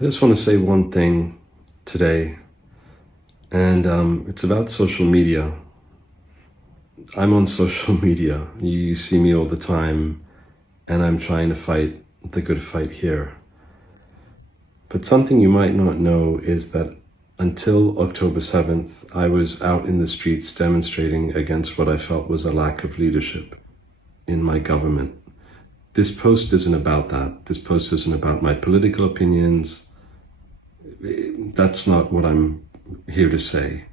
I just want to say one thing today, and it's about social media. I'm on social media. You see me all the time, and I'm trying to fight the good fight here. But something you might not know is that until October 7th, I was out in the streets demonstrating against what I felt was a lack of leadership in my government. This post isn't about that. This post isn't about my political opinions. That's not what I'm here to say.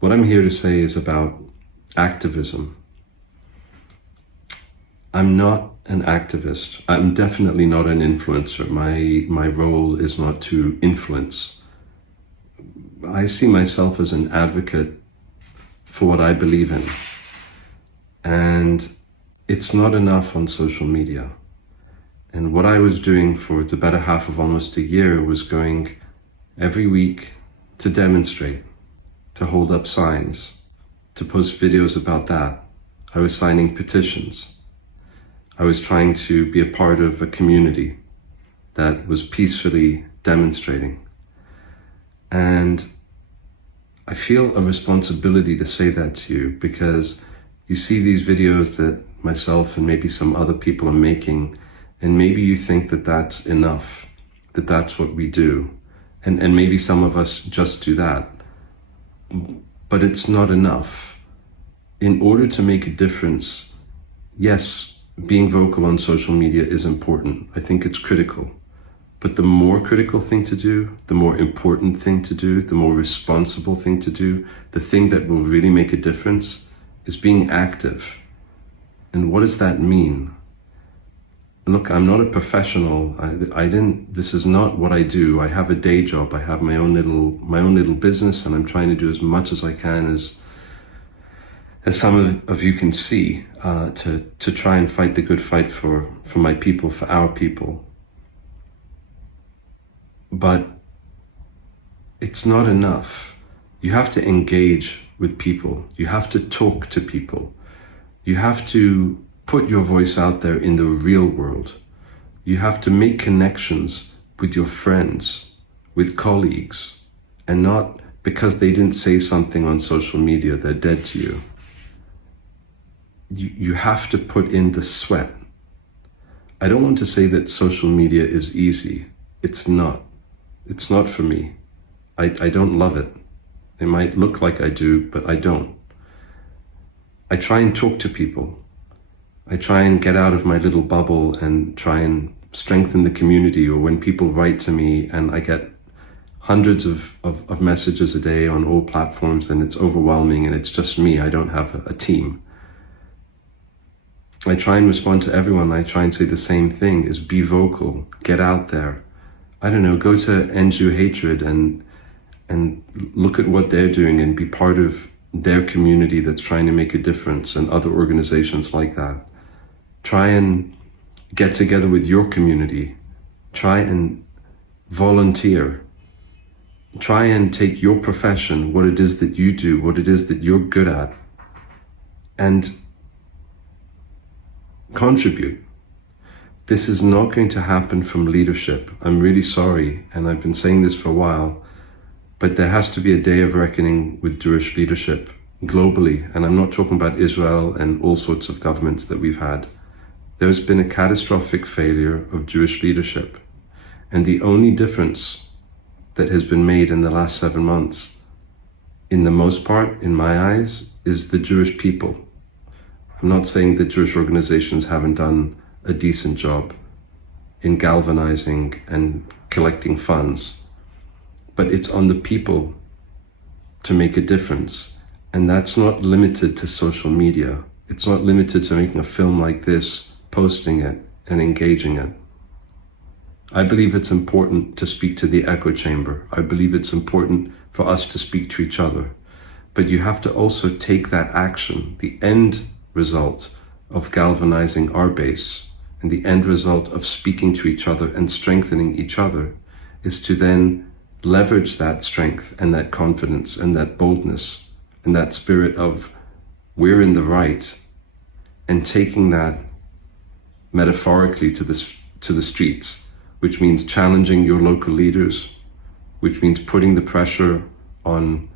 What I'm here to say is about activism. I'm not an activist. I'm definitely not an influencer. My role is not to influence. I see myself as an advocate for what I believe in. And it's not enough on social media. And what I was doing for the better half of almost a year was going every week to demonstrate, to hold up signs, to post videos about that. I was signing petitions. I was trying to be a part of a community that was peacefully demonstrating. And I feel a responsibility to say that to you, because you see these videos that myself and maybe some other people are making, and maybe you think that that's enough, that that's what we do. And maybe some of us just do that. But it's not enough. In order to make a difference, yes, being vocal on social media is important. I think it's critical. But the more critical thing to do, the more important thing to do, the more responsible thing to do, the thing that will really make a difference is being active. And what does that mean? Look, I'm not a professional. This is not what I do. I have a day job. I have my own little business, and I'm trying to do as much as I can, as some of you can see, to try and fight the good fight for my people, for our people. But it's not enough. You have to engage with people. You have to talk to people. You have to put your voice out there in the real world. You have to make connections with your friends, with colleagues, and not because they didn't say something on social media, they're dead to you. You have to put in the sweat. I don't want to say that social media is easy. It's not. It's not for me. I don't love it. It might look like I do, but I don't. I try and talk to people. I try and get out of my little bubble and try and strengthen the community. Or when people write to me and I get hundreds of messages a day on all platforms, and it's overwhelming and it's just me, I don't have a team. I try and respond to everyone. I try and say the same thing, is be vocal, get out there. I don't know, go to End Jew Hatred and look at what they're doing and be part of their community that's trying to make a difference, and other organizations like that. Try and get together with your community. Try and volunteer. Try and take your profession, what it is that you do, what it is that you're good at, and contribute. This is not going to happen from leadership. I'm really sorry, and I've been saying this for a while, but there has to be a day of reckoning with Jewish leadership globally. And I'm not talking about Israel and all sorts of governments that we've had. There's been a catastrophic failure of Jewish leadership. And the only difference that has been made in the last 7 months, in the most part, in my eyes, is the Jewish people. I'm not saying that Jewish organizations haven't done a decent job in galvanizing and collecting funds, but it's on the people to make a difference. And that's not limited to social media. It's not limited to making a film like this, posting it, and engaging it. I believe it's important to speak to the echo chamber. I believe it's important for us to speak to each other. But you have to also take that action. The end result of galvanizing our base and the end result of speaking to each other and strengthening each other is to then leverage that strength and that confidence and that boldness and that spirit of we're in the right, and taking that metaphorically to the streets which means challenging your local leaders, which means putting the pressure on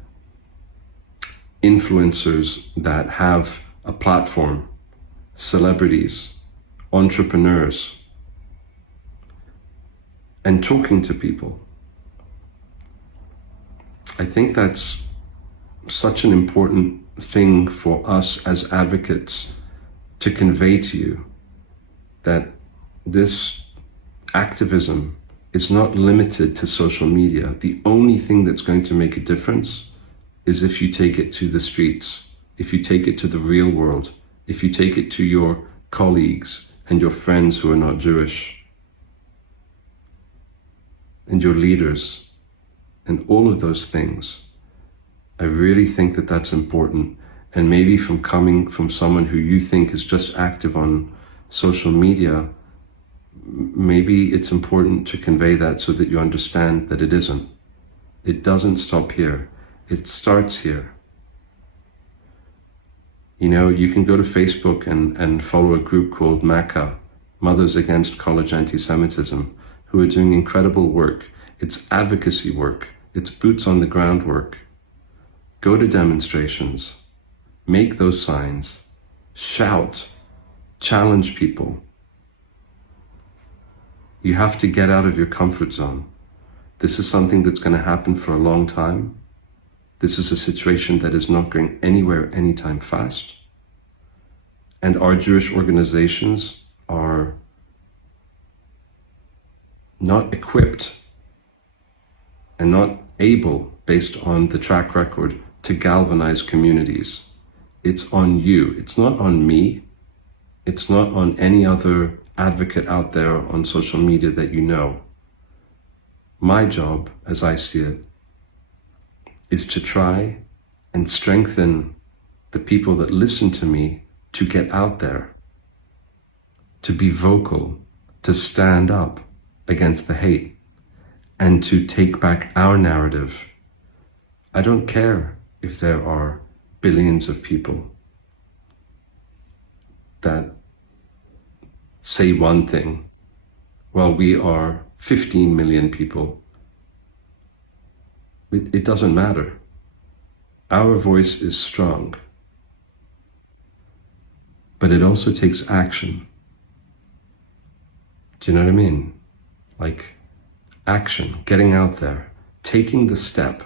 influencers that have a platform, celebrities, entrepreneurs, and talking to people. I think that's such an important thing for us as advocates to convey to you, that this activism is not limited to social media. The only thing that's going to make a difference is if you take it to the streets, if you take it to the real world, if you take it to your colleagues and your friends who are not Jewish, and your leaders, and all of those things. I really think that that's important. And maybe from coming from someone who you think is just active on social media, maybe it's important to convey that so that you understand that it isn't. It doesn't stop here. It starts here. You know, you can go to Facebook and follow a group called MACA, Mothers Against College Anti-Semitism, who are doing incredible work. It's advocacy work. It's boots on the ground work. Go to demonstrations. Make those signs. Shout. Challenge people. You have to get out of your comfort zone. This is something that's going to happen for a long time. This is a situation that is not going anywhere anytime fast. And our Jewish organizations are not equipped and not able, based on the track record, to galvanize communities. It's on you. It's not on me. It's not on any other advocate out there on social media that you know. My job, as I see it, is to try and strengthen the people that listen to me to get out there, to be vocal, to stand up against the hate, and to take back our narrative. I don't care if there are billions of people that say one thing while we are 15 million people. It doesn't matter. Our voice is strong. But it also takes action. Do you know what I mean? Like action, getting out there, taking the step.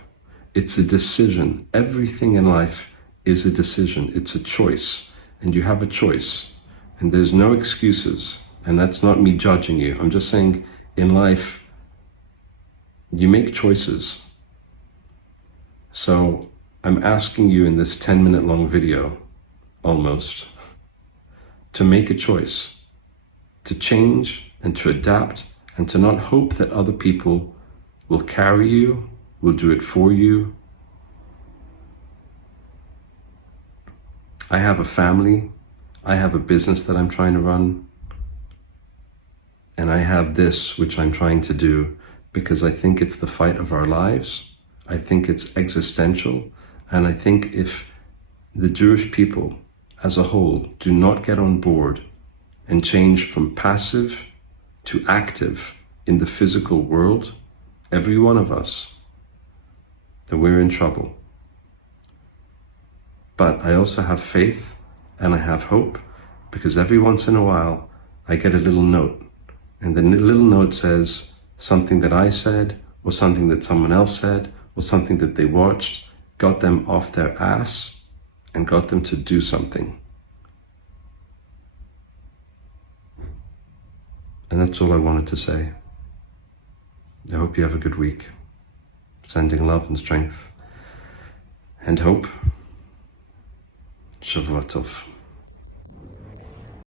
It's a decision. Everything in life is a decision. It's a choice. And you have a choice. And there's no excuses. And that's not me judging you. I'm just saying in life, you make choices. So I'm asking you in this 10-minute long video, almost, to make a choice, to change and to adapt, and to not hope that other people will carry you, will do it for you. I have a family, I have a business that I'm trying to run, and I have this which I'm trying to do because I think it's the fight of our lives. I think it's existential, and I think if the Jewish people as a whole do not get on board and change from passive to active in the physical world, every one of us, then we're in trouble. But I also have faith and I have hope, because every once in a while I get a little note, and the little note says something that I said, or something that someone else said, or something that they watched, got them off their ass and got them to do something. And that's all I wanted to say. I hope you have a good week. Sending love and strength and hope. Shavua Tov.